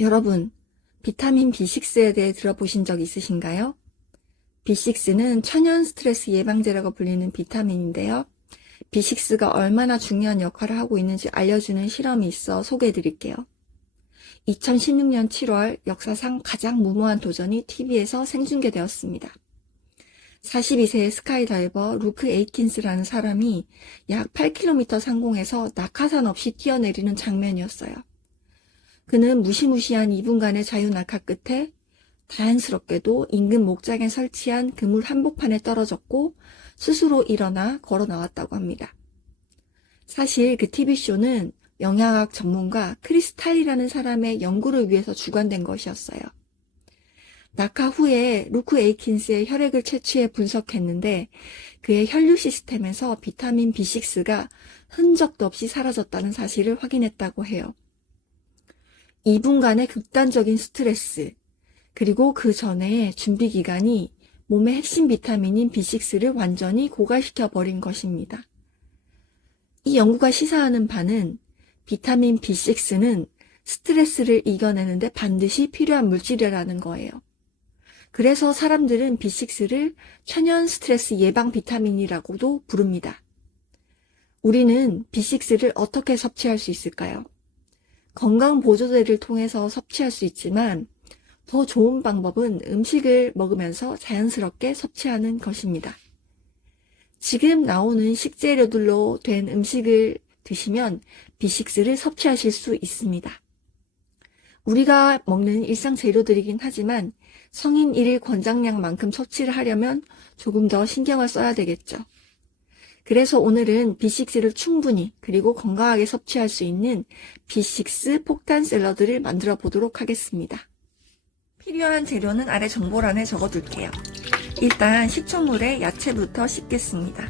여러분, 비타민 B6에 대해 들어보신 적 있으신가요? B6는 천연 스트레스 예방제라고 불리는 비타민인데요. B6가 얼마나 중요한 역할을 하고 있는지 알려주는 실험이 있어 소개해 드릴게요. 2016년 7월 역사상 가장 무모한 도전이 TV에서 생중계되었습니다. 42세의 스카이다이버 루크 에이킨스라는 사람이 약 8km 상공에서 낙하산 없이 뛰어내리는 장면이었어요. 그는 무시무시한 2분간의 자유낙하 끝에 다행스럽게도 인근 목장에 설치한 그물 한복판에 떨어졌고 스스로 일어나 걸어 나왔다고 합니다. 사실 그 TV쇼는 영양학 전문가 크리스탈이라는 사람의 연구를 위해서 주관된 것이었어요. 낙하 후에 루크 에이킨스의 혈액을 채취해 분석했는데 그의 혈류 시스템에서 비타민 B6가 흔적도 없이 사라졌다는 사실을 확인했다고 해요. 2분간의 극단적인 스트레스, 그리고 그 전에 준비 기간이 몸의 핵심 비타민인 B6를 완전히 고갈시켜 버린 것입니다. 이 연구가 시사하는 바는 비타민 B6는 스트레스를 이겨내는데 반드시 필요한 물질이라는 거예요. 그래서 사람들은 B6를 천연 스트레스 예방 비타민이라고도 부릅니다. 우리는 B6를 어떻게 섭취할 수 있을까요? 건강보조제를 통해서 섭취할 수 있지만 더 좋은 방법은 음식을 먹으면서 자연스럽게 섭취하는 것입니다. 지금 나오는 식재료들로 된 음식을 드시면 B6를 섭취하실 수 있습니다. 우리가 먹는 일상 재료들이긴 하지만 성인 1일 권장량만큼 섭취를 하려면 조금 더 신경을 써야 되겠죠. 그래서 오늘은 B6를 충분히 그리고 건강하게 섭취할 수 있는 B6 폭탄 샐러드를 만들어 보도록 하겠습니다. 필요한 재료는 아래 정보란에 적어둘게요. 일단 식초물에 야채부터 씻겠습니다.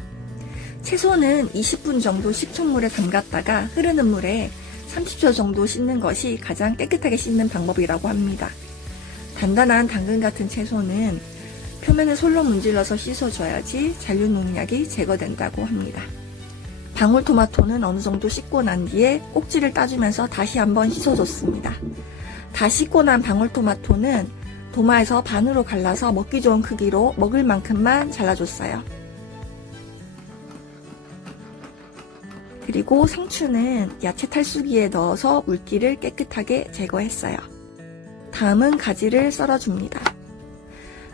채소는 20분 정도 식초물에 담갔다가 흐르는 물에 30초 정도 씻는 것이 가장 깨끗하게 씻는 방법이라고 합니다. 단단한 당근 같은 채소는 표면을 솔로 문질러서 씻어줘야지 잔류 농약이 제거된다고 합니다. 방울토마토는 어느 정도 씻고 난 뒤에 꼭지를 따주면서 다시 한번 씻어줬습니다. 다 씻고 난 방울토마토는 도마에서 반으로 갈라서 먹기 좋은 크기로 먹을 만큼만 잘라줬어요. 그리고 상추는 야채 탈수기에 넣어서 물기를 깨끗하게 제거했어요. 다음은 가지를 썰어줍니다.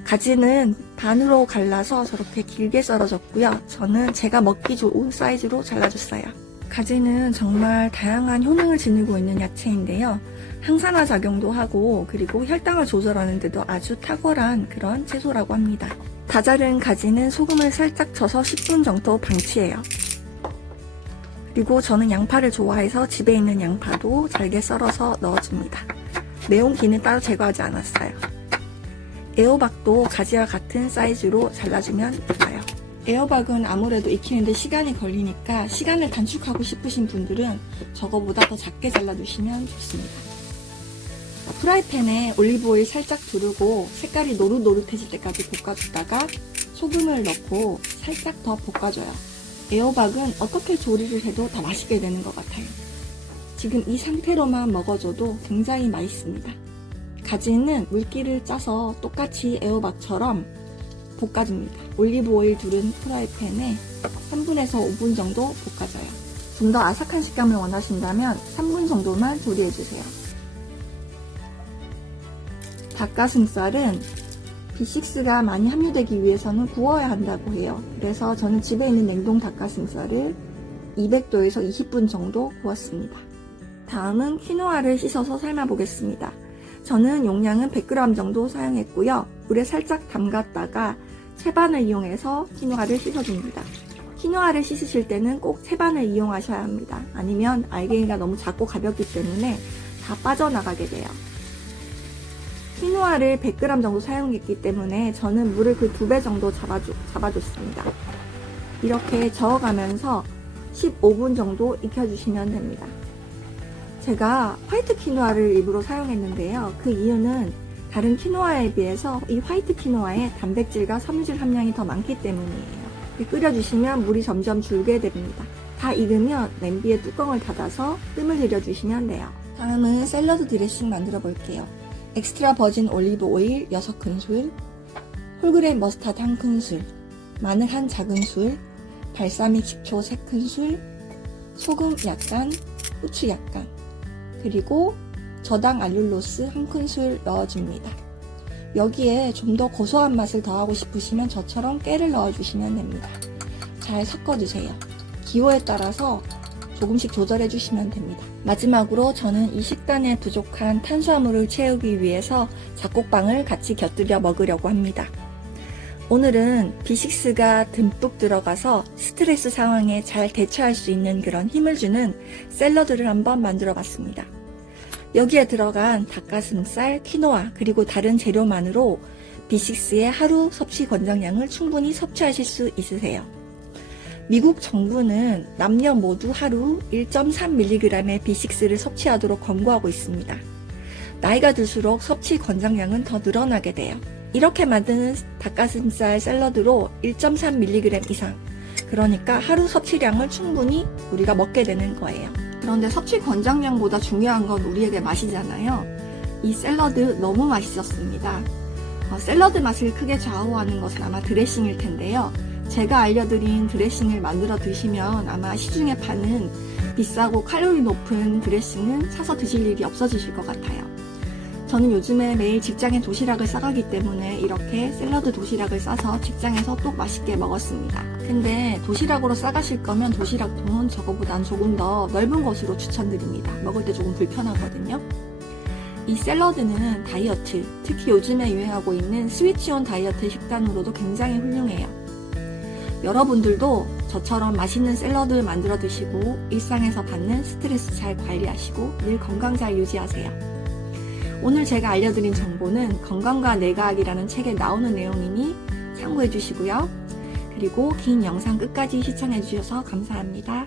가지는 반으로 갈라서 저렇게 길게 썰어줬고요. 저는 제가 먹기 좋은 사이즈로 잘라줬어요. 가지는 정말 다양한 효능을 지니고 있는 야채인데요. 항산화 작용도 하고 그리고 혈당을 조절하는 데도 아주 탁월한 그런 채소라고 합니다. 다 자른 가지는 소금을 살짝 쳐서 10분 정도 방치해요. 그리고 저는 양파를 좋아해서 집에 있는 양파도 잘게 썰어서 넣어줍니다. 매운기는 따로 제거하지 않았어요. 애호박도 가지와 같은 사이즈로 잘라주면 좋아요. 애호박은 아무래도 익히는데 시간이 걸리니까 시간을 단축하고 싶으신 분들은 저거보다 더 작게 잘라주시면 좋습니다. 프라이팬에 올리브오일 살짝 두르고 색깔이 노릇노릇해질 때까지 볶아주다가 소금을 넣고 살짝 더 볶아줘요. 애호박은 어떻게 조리를 해도 다 맛있게 되는 것 같아요. 지금 이 상태로만 먹어줘도 굉장히 맛있습니다. 가지는 물기를 짜서 똑같이 애호박처럼 볶아줍니다. 올리브오일 두른 프라이팬에 3분에서 5분 정도 볶아줘요. 좀 더 아삭한 식감을 원하신다면 3분 정도만 조리해주세요. 닭가슴살은 B6가 많이 함유되기 위해서는 구워야 한다고 해요. 그래서 저는 집에 있는 냉동 닭가슴살을 200도에서 20분 정도 구웠습니다. 다음은 키노아를 씻어서 삶아보겠습니다. 저는 용량은 100g 정도 사용했고요. 물에 살짝 담갔다가 채반을 이용해서 키노아를 씻어줍니다. 키노아를 씻으실 때는 꼭 채반을 이용하셔야 합니다. 아니면 알갱이가 너무 작고 가볍기 때문에 다 빠져나가게 돼요. 키노아를 100g 정도 사용했기 때문에 저는 물을 그 2배 정도 잡아줬습니다. 이렇게 저어가면서 15분 정도 익혀주시면 됩니다. 제가 화이트 키노아를 일부러 사용했는데요. 그 이유는 다른 키노아에 비해서 이 화이트 키노아에 단백질과 섬유질 함량이 더 많기 때문이에요. 끓여주시면 물이 점점 줄게 됩니다. 다 익으면 냄비에 뚜껑을 닫아서 뜸을 들여주시면 돼요. 다음은 샐러드 드레싱 만들어 볼게요. 엑스트라 버진 올리브 오일 6큰술, 홀그레인 머스타드 1큰술, 마늘 1 작은술, 발사믹 식초 3큰술, 소금 약간, 후추 약간, 그리고 저당 알룰로스 1큰술 넣어줍니다. 여기에 좀 더 고소한 맛을 더하고 싶으시면 저처럼 깨를 넣어주시면 됩니다. 잘 섞어주세요. 기호에 따라서 조금씩 조절해 주시면 됩니다. 마지막으로 저는 이 식단에 부족한 탄수화물을 채우기 위해서 잡곡빵을 같이 곁들여 먹으려고 합니다. 오늘은 B6가 듬뿍 들어가서 스트레스 상황에 잘 대처할 수 있는 그런 힘을 주는 샐러드를 한번 만들어 봤습니다. 여기에 들어간 닭가슴살, 퀴노아, 그리고 다른 재료만으로 B6의 하루 섭취 권장량을 충분히 섭취하실 수 있으세요. 미국 정부는 남녀 모두 하루 1.3mg의 B6를 섭취하도록 권고하고 있습니다. 나이가 들수록 섭취 권장량은 더 늘어나게 돼요. 이렇게 만드는 닭가슴살 샐러드로 1.3mg 이상, 그러니까 하루 섭취량을 충분히 우리가 먹게 되는 거예요. 그런데 섭취 권장량보다 중요한 건 우리에게 맛이잖아요. 이 샐러드 너무 맛있었습니다. 샐러드 맛을 크게 좌우하는 것은 아마 드레싱일 텐데요. 제가 알려드린 드레싱을 만들어 드시면 아마 시중에 파는 비싸고 칼로리 높은 드레싱은 사서 드실 일이 없어지실 것 같아요. 저는 요즘에 매일 직장에 도시락을 싸가기 때문에 이렇게 샐러드 도시락을 싸서 직장에서 또 맛있게 먹었습니다. 근데 도시락으로 싸가실 거면 도시락통은 저거보단 조금 더 넓은 것으로 추천드립니다. 먹을 때 조금 불편하거든요. 이 샐러드는 다이어트, 특히 요즘에 유행하고 있는 스위치온 다이어트 식단으로도 굉장히 훌륭해요. 여러분들도 저처럼 맛있는 샐러드를 만들어 드시고 일상에서 받는 스트레스 잘 관리하시고 늘 건강 잘 유지하세요. 오늘 제가 알려드린 정보는 건강과 내과학이라는 책에 나오는 내용이니 참고해 주시고요. 그리고 긴 영상 끝까지 시청해 주셔서 감사합니다.